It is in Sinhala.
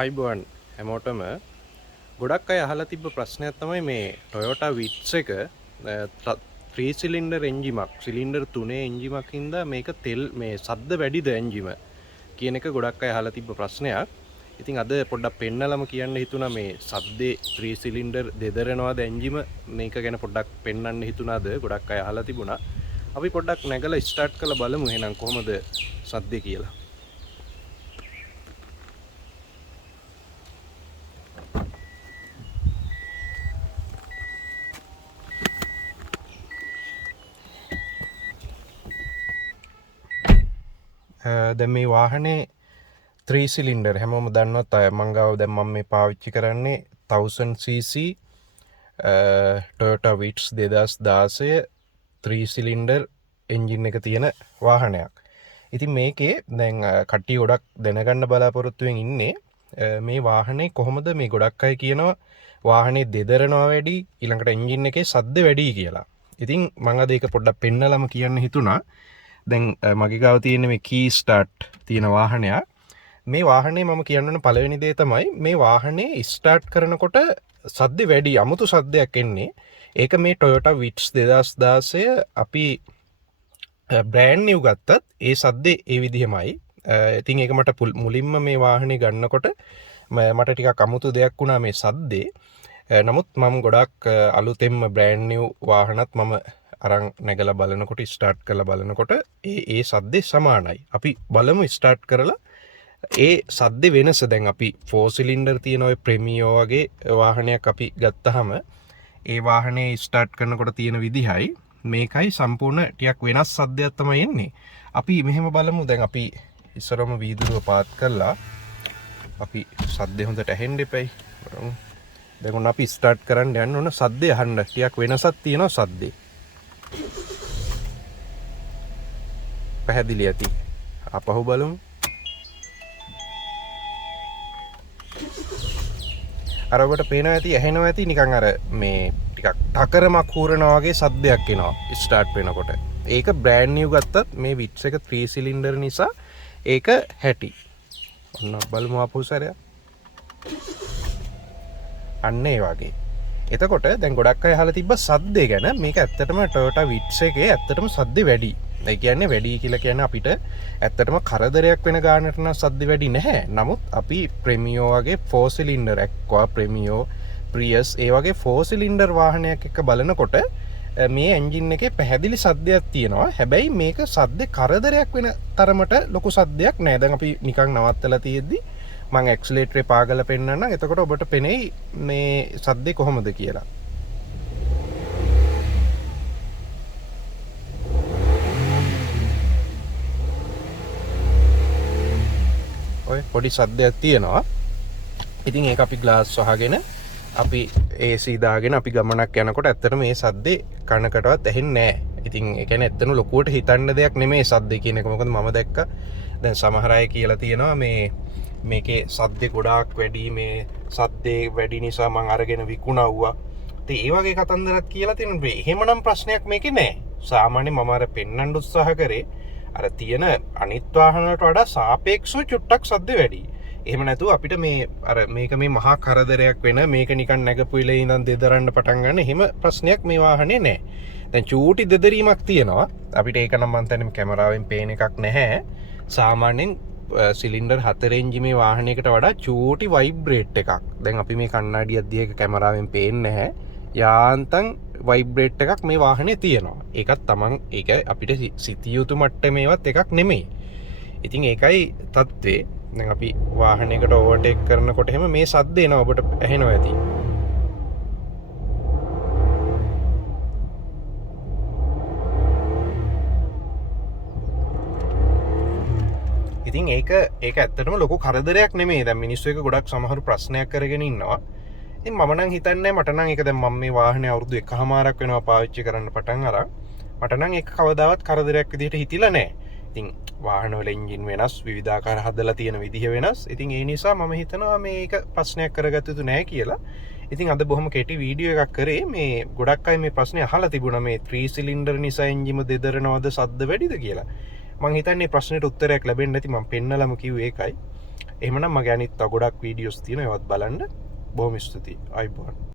අයිබෝන් හැමෝටම ගොඩක් අය අහලා තිබ්බ ප්‍රශ්නයක් තමයි මේ Toyota Vitz එක 3 සිලින්ඩර් එන්ජිමක් සිලින්ඩර් 3 එන්ජිමක් හින්දා මේක තෙල් මේ සද්ද වැඩිද එන්ජිම කියන එක ගොඩක් අය අහලා තිබ්බ ප්‍රශ්නයක්. ඉතින් අද පොඩ්ඩක් පෙන්නලම කියන්න හිතුණා මේ සද්දේ 3 සිලින්ඩර් දෙදරනවාද එන්ජිම මේක ගැන පොඩ්ඩක් පෙන්වන්න හිතුණාද ගොඩක් අය අහලා තිබුණා. අපි පොඩ්ඩක් නැගලා ස්ටාර්ට් කරලා බලමු එහෙනම් කොහොමද සද්දේ කියලා. දැන් මේ වාහනේ 3 සිලින්ඩර් හැමෝම දන්නවත් අය මං ගාව දැන් මම මේ පාවිච්චි කරන්නේ 1000cc Toyota Vitz 2016 3 cylinder engine එක තියෙන වාහනයක්. ඉතින් මේකේ දැන් කට්ටිය ගොඩක් දැනගන්න බලාපොරොත්තුවෙන් ඉන්නේ මේ වාහනේ කොහොමද මේ ගොඩක් අය කියනවා වාහනේ දෙදරනවා වැඩි ඊළඟට එන්ජින් එකේ සද්ද වැඩි කියලා. ඉතින් මම අද ඒක පොඩ්ඩක් පෙන්නලම කියන්න හිතුණා. දැන් මගේ ගාව තියෙන මේ කී ස්ටාර්ට් තියෙන වාහනයක්. මේ වාහනේ මම කියන්න පළවෙනි දේ තමයි මේ වාහනේ ස්ටාර්ට් කරනකොට සද්ද වැඩි අමුතු සද්දයක් එන්නේ. ඒක මේ Toyota Vitz 2016 අපි බ්‍රෑන්ඩ් නිව් ගත්තත් ඒ සද්දේ ඒ විදිහමයි. ඉතින් ඒක මට මුලින්ම මේ වාහනේ ගන්නකොට මට ටිකක් අමුතු දෙයක් වුණා මේ සද්දේ. නමුත් මම ගොඩක් අලුතෙන්ම බ්‍රෑන්ඩ් නිව් වාහනත් මම අරන් නැගලා බලනකොට ස්ටාර්ට් කරලා බලනකොට ඒ සද්දේ සමානයි. අපි බලමු ස්ටාර්ට් කරලා ඒ සද්දේ වෙනස. දැන් අපි 4 සිලින්ඩර් තියෙන ඔය ප්‍රීමියෝ වගේ වාහනයක් අපි ගත්තාම ඒ වාහනේ ස්ටාර්ට් කරනකොට තියෙන විදිහයි මේකයි සම්පූර්ණ ටිකක් වෙනස් සද්දයක් තමයි එන්නේ. අපි මෙහෙම බලමු. දැන් අපි ඉස්සරම වීදුරුව පාත් කරලා අපි සද්දේ හොඳට ඇහෙන්න දෙපයි. දැන් අපි ස්ටාර්ට් කරන්න යන්න ඕන සද්දේ අහන්න. ටිකක් වෙනසක් තියෙනවා සද්දේ. පැහැදිලි ඇති. අපහු බලමු. අර ඔබට පේනවා ඇති ඇහෙනවා ඇති නිකන් අර මේ ටිකක් ටකරමක් හූරනවා වගේ සද්දයක් එනවා ස්ටාර්ට් වෙනකොට. ඒක බ්‍රෑන්ඩ් නිව් ගත්තත් මේ Vitz එක 3 සිලින්ඩර් නිසා ඒක හැටි. ඔන්න බලමු ආපහු සැරයක්. අන්න ඒ වගේ. එතකොට දැන් ගොඩක් අය අහලා තිබ්බ සද්දේ ගැන. මේක ඇත්තටම Toyota Vitz එකේ ඇත්තටම සද්දේ වැඩි. ඒ කියන්නේ වැඩි කියලා කියන්නේ අපිට ඇත්තටම කරදරයක් වෙන ගානට නම් සද්ද වැඩි නැහැ. නමුත් අපි ප්‍රීමියෝ වගේ 4 සිලින්ඩර් Aqua ප්‍රීමියෝ Prius ඒ වගේ 4 සිලින්ඩර් වාහනයක් එක්ක බලනකොට මේ එන්ජින් එකේ පැහැදිලි සද්දයක් තියෙනවා. හැබැයි මේක සද්දේ කරදරයක් වෙන තරමට ලොකු සද්දයක් නෑ. දැන් අපි නිකන් නවත්තලා තියෙද්දි මම ඇක්සලරේටරේ පාගලා පෙන්නන්නම්. එතකොට ඔබට පෙනෙයි මේ සද්දේ කොහොමද කියලා. ඔය පොඩි සද්දයක් තියෙනවා. ඉතින් ඒක අපි ග්ලාස් වහගෙන අපි AC දාගෙන අපි ගමනක් යනකොට ඇත්තටම මේ සද්දේ කනකටවත් ඇහෙන්නේ නැහැ. ඉතින් ඒ කියන්නේ ඇත්තටම ලොකුවට හිතන්න දෙයක් නෙමෙයි සද්දේ කියන එක. මොකද මම දැක්කා දැන් සමහර අය කියලා තියෙනවා මේකේ සද්දේ ගොඩාක් වැඩි, මේ සද්දේ වැඩි නිසා මං අරගෙන විකුණවුවා. ඉතින් ඒ වගේ කතන්දරත් කියලා තියෙනවා. එහෙමනම් ප්‍රශ්නයක් මේකේ නැහැ. සාමාන්‍යයෙන් මම අර පෙන්වන්න උත්සාහ කරේ අර තියෙන අනිත් වාහන වලට වඩා සාපේක්ෂව චුට්ටක් සද්ද වැඩි. එහෙම නැතුව අපිට මේ අර මේක මේ මහා කරදරයක් වෙන මේක නිකන් නැගපු ඉලේ ඉඳන් දෙදරන්න පටන් ගන්න එහෙම ප්‍රශ්නයක් මේ වාහනේ නැහැ. දැන් චූටි දෙදරීමක් තියෙනවා. අපිට ඒක නම් මම තනියම කැමරාවෙන් පේන එකක් නැහැ. සාමාන්‍යයෙන් සිලින්ඩර් 4 එන්ජිමේ වාහනයකට වඩා චූටි වයිබ්‍රේට් එකක්. දැන් අපි මේ කණ්ණාඩියක් දිහා ඒක කැමරාවෙන් පේන්නේ නැහැ. යාන්තම් වයිබ්‍රේට් එකක් මේ වාහනේ තියෙනවා. ඒකත් තමන් ඒක අපිට සිතිය යුතු මට්ටමේවත් එකක් නෙමෙයි. ඉතින් ඒකයි තත්ත්වේ. දැන් අපි වාහනයකට ඕවර්ටේක් කරනකොට එහෙම මේ සද්ද එනවා ඔබට ඇහෙනවා ඇති. ඉතින් ඒක ඇත්තටම ලොකු කරදරයක් නෙමෙයි. දැන් මිනිස්සු එක ගොඩක් සමහරු ප්‍රශ්නයක් කරගෙන ඉන්නවා. ඉතින් මම නම් හිතන්නේ මට නම් ඒක දැන් මම මේ වාහනේ අවුරුදු 1කමාරක් වෙනවා පාවිච්චි කරන්න පටන් අරන්. මට නම් ඒක කවදාවත් කරදරයක් විදිහට හිතිලා නැහැ. ඉතින් වාහන වල එන්ජින් වෙනස්, විවිධාකාර හදලා තියෙන විදිහ වෙනස්. ඉතින් ඒ නිසා මම හිතනවා මේක ප්‍රශ්නයක් කරගත යුතු නැහැ කියලා. ඉතින් අද බොහොම කෙටි වීඩියෝ එකක් කරේ. මේ ගොඩක් අය මේ ප්‍රශ්නේ අහලා තිබුණා මේ 3 සිලින්ඩර් නිසා එන්ජිම දෙදරනවද සද්ද වැඩිද කියලා. මම හිතන්නේ ප්‍රශ්නෙට උත්තරයක් ලැබෙන්න ඇති. මම පෙන්නලම කිව්වේ ඒකයි. එමනම් මගේ අනිත් තව ගොඩක් වීඩියෝස් තියෙනවා ඒවත් බලන්න. බොහොම ස්තුතියි. අයබෝවන්.